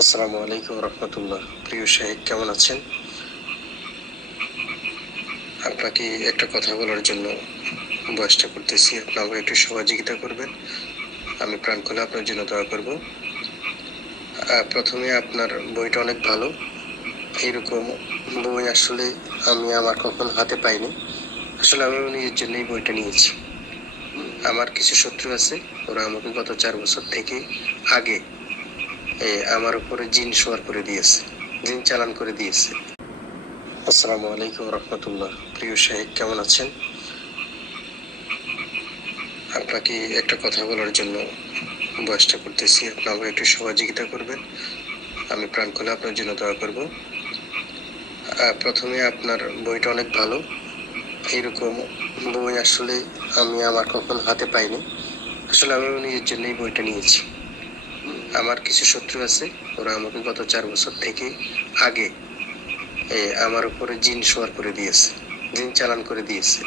আসসালামু আলাইকুম রহমতুল্লাহ। প্রিয় শাহেদ, কেমন আছেন? আপনাকে একটা কথা বলার জন্য বয়সটা করতেছি, আপনি আমাকে একটু সহযোগিতা করবেন। আমি প্রাণ খুলে আপনার জন্য দোয়া করব। প্রথমে আপনার বইটা অনেক ভালো। এইরকম বই আসলে আমি আমার কখনো হাতে পাইনি। আসলে আমি নিজের জন্যই বইটা নিয়েছি। আমার কিছু শত্রু আছে, ওরা আমাকে গত 4 বছর থেকে আগে আমার উপরে জিন সওয়ার করে দিয়েছে, জিন চালান করে দিয়েছে। আসসালামু আলাইকুম রহমতুল্লাহ। প্রিয় শাহেদ, কেমন আছেন? আপনাকে একটা কথা বলার জন্য বয়সটা করতেছি, আপনি আমাকে একটু সহযোগিতা করবেন। আমি প্রাণ খুলে আপনার জন্য দোয়া করব। প্রথমে আপনার বইটা অনেক ভালো। এইরকম বই আসলে আমি আমার কখনো হাতে পাইনি। আসলে আমি নিজের জন্যই বইটা নিয়েছি। আমার কিছু শত্রু আছে, ওরা আমাকে গত 4 বছর থেকে আগে আমার উপরে জিন সওয়ার করে দিয়েছে, জিন চালান করে দিয়েছে।